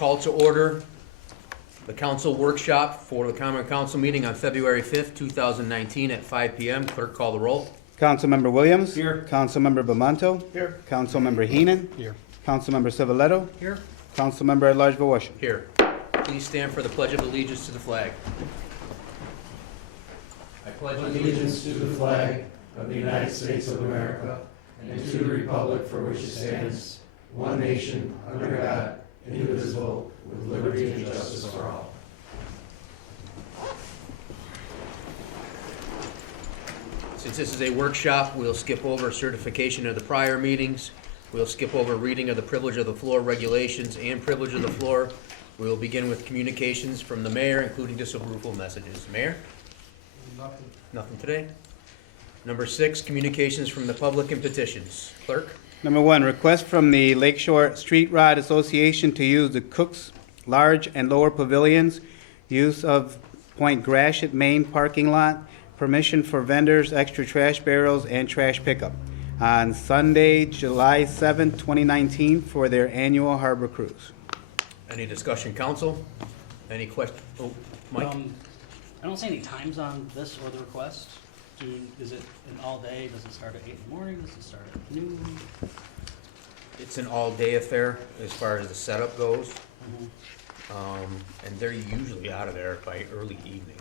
call to order the council workshop for the common council meeting on February 5th, 2019 at 5 p.m. Clerk, call the roll. Councilmember Williams. Here. Councilmember Bamanto. Here. Councilmember Heenan. Here. Councilmember Civiletto. Here. Councilmember at-large Voisin. Here. Please stand for the Pledge of Allegiance to the flag. I pledge Allegiance to the flag of the United States of America and to the republic for which it stands, one nation, under God, indivisible, with liberty and justice for all. Since this is a workshop, we'll skip over certification of the prior meetings. We'll skip over reading of the privilege of the floor regulations and privilege of the floor. We will begin with communications from the mayor, including disapproval messages. Mayor? Nothing today. Number 6, communications from the public and petitions. Clerk? Number 1, request from the Lakeshore Street Rod Association to use the Cook's large and lower pavilions, use of Point Gratiot main parking lot, permission for vendors, extra trash barrels, and trash pickup on Sunday, July 7th, 2019 for their annual harbor cruise. Any discussion, council? Any question? Oh, Mike? I don't see any times on this or the request. Is it an all day? Does it start at 8 in the morning? Does it start at noon? It's an all-day affair as far as the setup goes. And they're usually out of there by early evening.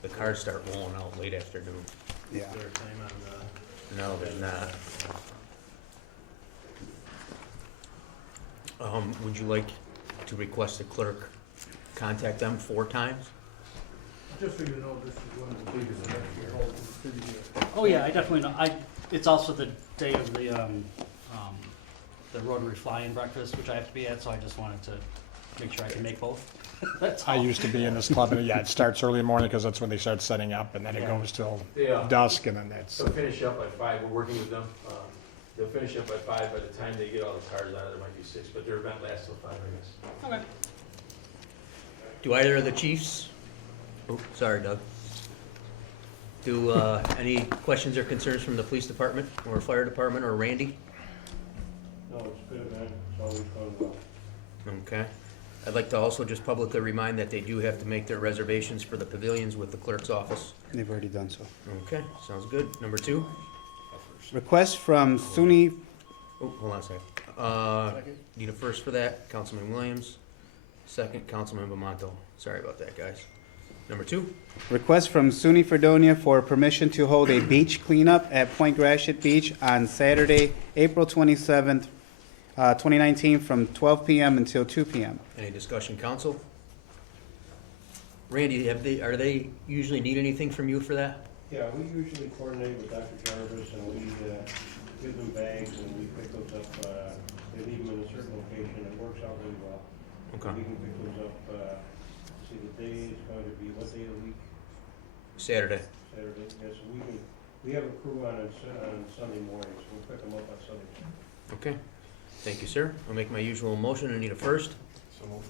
The cars start rolling out late afternoon. Yeah. Is there a time on the? No, there's not. Would you like to request the clerk contact them 4 times? Just so you know, this is one of the biggest events here in the city. Oh yeah, I definitely know. It's also the day of the Rotary Fly-In breakfast, which I have to be at. So I just wanted to make sure I can make both. That's I all. used to be in this club, and yeah, it starts early in the morning because that's when they start setting up, and then it goes till Yeah. dusk, and then that's. They'll finish up by 5, we're working with them. They'll finish up by 5, by the time they get all the cars out, there might be 6, but their event lasts till 5, I guess. Okay. Do either of the chiefs? Oh, sorry, Doug. Do any questions or concerns from the police department or fire department or Randy? No, it's a good event, it's always going well. Okay. I'd like to also just publicly remind that they do have to make their reservations for the pavilions with the clerk's office. They've already done so. Okay, sounds good. Number 2? Request from SUNY. Oh, hold on a second. Need a first for that, Councilman Williams. Second, Councilman Bamanto. Sorry about that, guys. Number 2? Request from SUNY Fredonia for permission to hold a beach cleanup at Point Gratiot Beach on Saturday, April 27th, 2019 from 12 p.m. until 2 p.m. Any discussion, council? Randy, are they usually need anything from you for that? Yeah, we usually coordinate with Dr. Jarvis and we give them bags and we pick those up, they leave them in a certain location, it works out really well. Okay. We can pick those up, see the day is going to be, what day of the week? Saturday. Saturday, yes, we have a crew on Sunday morning, so we'll pick them up on Sunday. Okay. Thank you, sir. I'll make my usual motion. I need a first. So moved.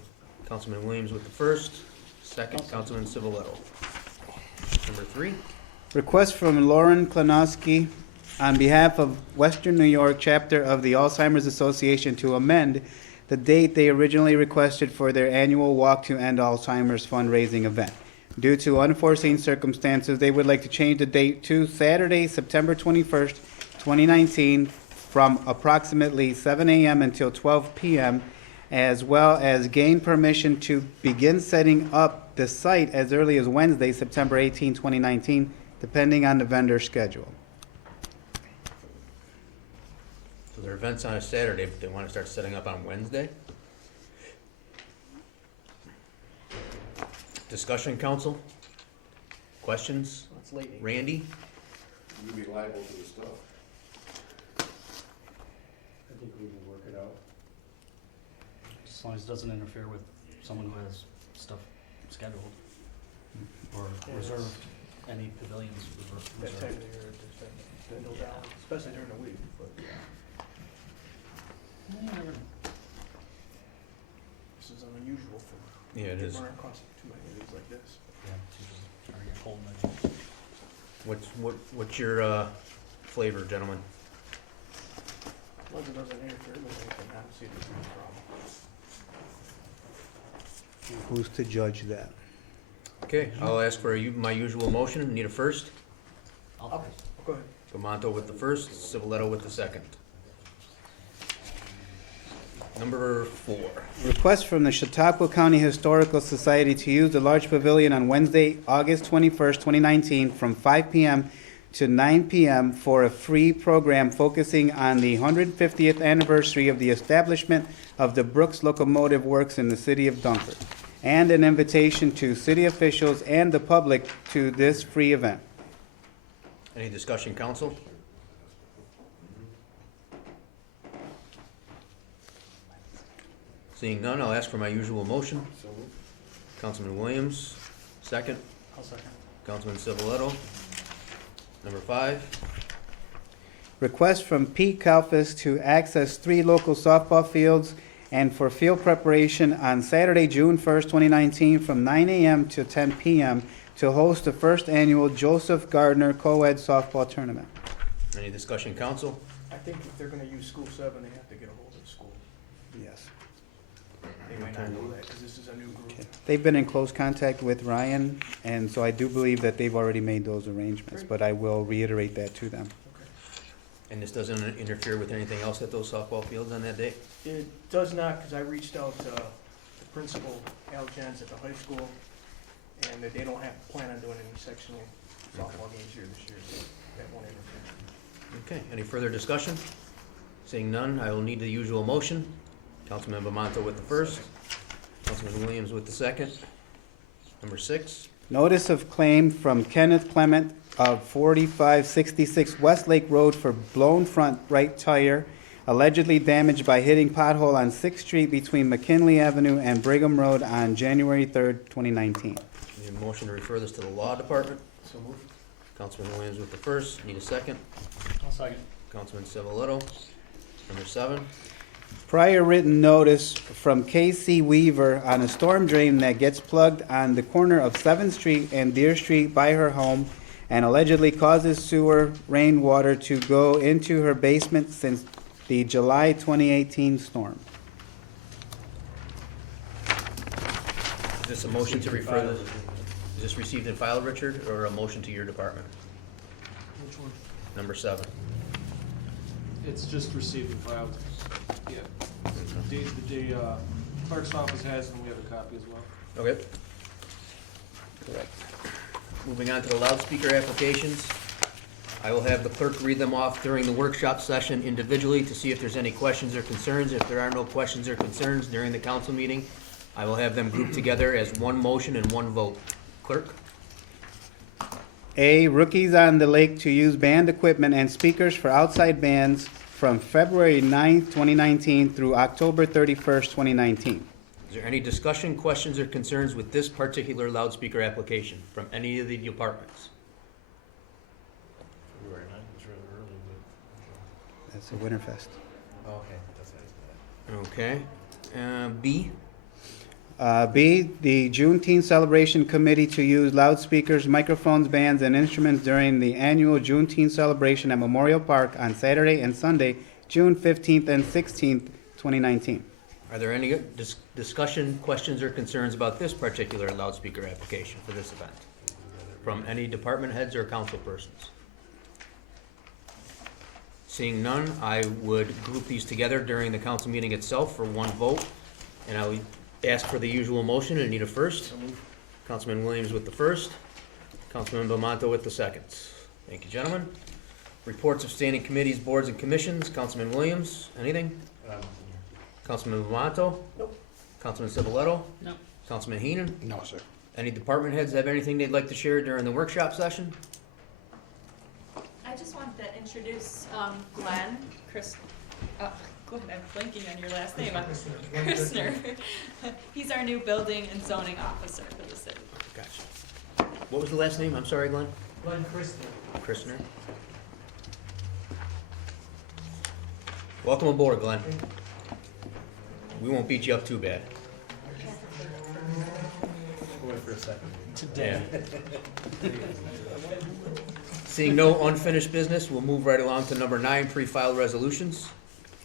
Councilman Williams with the first. Second, Councilman Civiletto. Number 3? Request from Lauren Klonowski on behalf of Western New York chapter of the Alzheimer's Association to amend the date they originally requested for their annual Walk to End Alzheimer's fundraising event. Due to unforeseen circumstances, they would like to change the date to Saturday, September 21st, 2019, from approximately 7 a.m. until 12 p.m., as well as gain permission to begin setting up the site as early as Wednesday, September 18, 2019, depending on the vendor's schedule. So their event's on a Saturday, but they want to start setting up on Wednesday? Discussion, council? Questions? It's late. Randy? You'd be liable to the stuff. I think we can work it out. As long as it doesn't interfere with someone who has stuff scheduled or reserved. Any pavilions That time reserved. of year, just dwindle down, especially during the week, but this is unusual for Yeah, it is. running across too many of these like this. Yeah, it's usually trying to get cold maybe. What's your flavor, gentlemen? As long as it doesn't interfere with anything, I don't see there's any problem. who's to judge that? Okay, I'll ask for my usual motion. Need a first? I'll- Go ahead. Bamanto with the first, Civiletto with the second. Number 4. Request from the Chautauqua County Historical Society to use the large pavilion on Wednesday, August 21st, 2019, from 5 p.m. to 9 p.m. for a free program focusing on the 150th anniversary of the establishment of the Brooks Locomotive Works in the city of Dunkirk, and an invitation to city officials and the public to this free event. Any discussion, council? Seeing none, I'll ask for my usual motion. So moved. Councilman Williams, second. I'll second. Councilman Civiletto. Number 5. Request from Pete Kalfas to access 3 local softball fields and for field preparation on Saturday, June 1st, 2019, from 9 a.m. to 10 p.m. to host the first annual Joseph Gardner Co-ed softball tournament. Any discussion, council? I think if they're gonna use school 7, they have to get a hold of the school. Yes. They might not know that, because this is a new group. They've been in close contact with Ryan, and so I do believe that they've already made those arrangements, but I will reiterate that to them. And this doesn't interfere with anything else at those softball fields on that day? It does not, because I reached out to the principal, Al Jens at the high school, and that they don't have plan on doing any sectional softball games here this year, so that won't interfere. Okay, any further discussion? Seeing none, I will need the usual motion. Councilman Bamanto with the first, Councilman Williams with the second. Number 6. Notice of claim from Kenneth Clement of 4566 Westlake Road for blown front right tire, allegedly damaged by hitting pothole on 6th Street between McKinley Avenue and Brigham Road on January 3rd, 2019. Need a motion to refer this to the law department. So moved. Councilman Williams with the first, need a second. I'll second. Councilman Civiletto. Number 7. Prior written notice from K.C. Weaver on a storm drain that gets plugged on the corner of 7th Street and Deer Street by her home and allegedly causes sewer rainwater to go into her basement since the July 2018 storm. Is this a motion to refer this? Is this received and filed, Richard, or a motion to your department? Which one? Number 7. It's just received and filed. Yeah. The clerk's office has, and we have a copy as well. Okay. Correct. Moving on to the loudspeaker applications. I will have the clerk read them off during the workshop session individually to see if there's any questions or concerns. If there are no questions or concerns during the council meeting, I will have them grouped together as one motion and one vote. Clerk? A, rookies on the lake to use band equipment and speakers for outside bands from February 9th, 2019 through October 31st, 2019. Is there any discussion, questions, or concerns with this particular loudspeaker application from any of the departments? February 9th is rather early, That's a Winterfest. but. Okay, that's Okay. B? B, the Juneteenth Celebration Committee to use loudspeakers, microphones, bands, and instruments during the annual Juneteenth celebration at Memorial Park on Saturday and Sunday, June 15th and 16th, 2019. Are there any discussion, questions, or concerns about this particular loudspeaker application for this event? From any department heads or council persons? Seeing none, I would group these together during the council meeting itself for one vote, and I would ask for the usual motion and need a first. Councilman Williams with the first, Councilman Bamanto with the second. Thank you, gentlemen. Reports of standing committees, boards, and commissions. Councilman Williams, anything? Councilman Bamanto? Nope. Councilman Civiletto? No. Councilman Heenan? No, sir. Any department heads have anything they'd like to share during the workshop session? I just wanted to introduce Glenn, Glenn, I'm blanking on your last name, Christner. He's our new building and zoning officer for the city. Gotcha. What was the last name? I'm sorry, Glenn? Glenn Christie. Christner. Welcome aboard, Glenn. We won't beat you up too bad. Wait for a second. Today. Seeing no unfinished business, we'll move right along to number 9, pre-filed resolutions.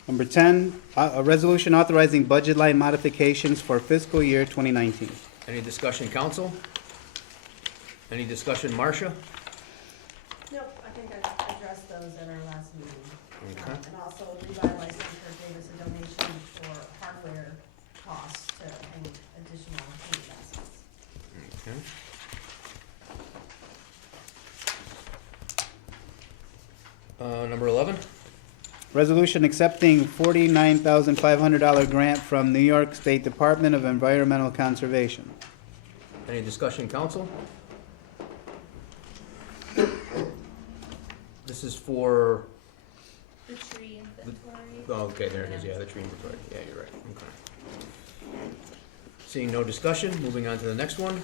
Number 10, a resolution authorizing budget line modifications for fiscal year 2019. Any discussion, council? Any discussion, Marcia? Nope, I think I addressed those at our last meeting. Okay. And also Revitalize Center gave us a donation for hardware costs to any additional investments. Okay. Number 11? Resolution accepting $49,500 grant from New York State Department of Environmental Conservation. Any discussion, council? This is for, The tree inventory. oh, okay, there it is, yeah, the tree inventory, yeah, you're right, okay. Seeing no discussion, moving on to the next one,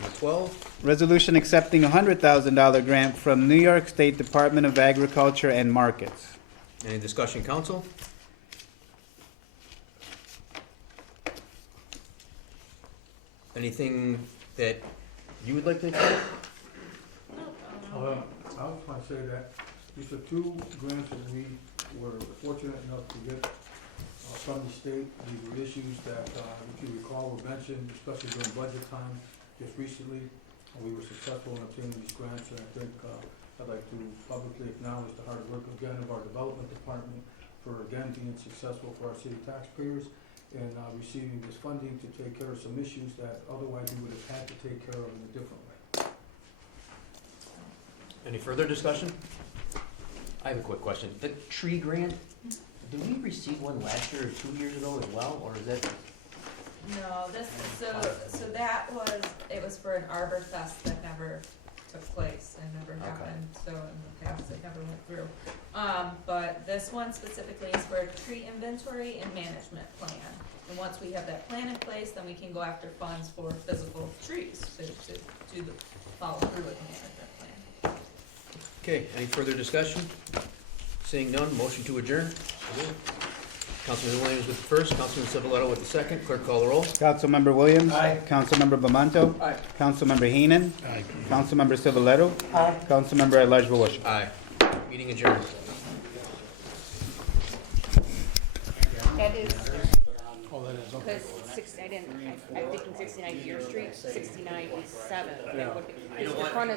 number 12. Resolution accepting $100,000 grant from New York State Department of Agriculture and Markets. Any discussion, council? Anything that you would like to say? I was going to say that these are two grants that we were fortunate enough to get from the state. These were issues that, if you recall, were mentioned, especially during budget time just recently. We were successful in obtaining these grants, and I think I'd like to publicly acknowledge the hard work again of our development department for again being successful for our city taxpayers and receiving this funding to take care of some issues that otherwise we would have had to take care of in a different way. Any further discussion? I have a quick question. The tree grant, did we receive one last year or 2 years ago as well, or is that? No, so that was, it was for an Arbor Fest that never took place and never Okay. happened, so in the past it never went through. But this one specifically is for a tree inventory and management plan. And once we have that plan in place, then we can go after funds for physical trees to do the follow through with the management plan. Okay, any further discussion? Seeing none, motion to adjourn. Councilman Williams with the first, Councilman Civiletto with the second. Clerk call the roll. Councilmember Williams. Aye. Councilmember Bamanto. Aye. Councilmember Heenan. Councilmember Civiletto. Councilmember at-large Volusia. Aye. Meeting adjourned. That is, Oh, that is, okay. because I'm thinking 69 Deer Street, 69 East 7th. That would be, 'cause the front of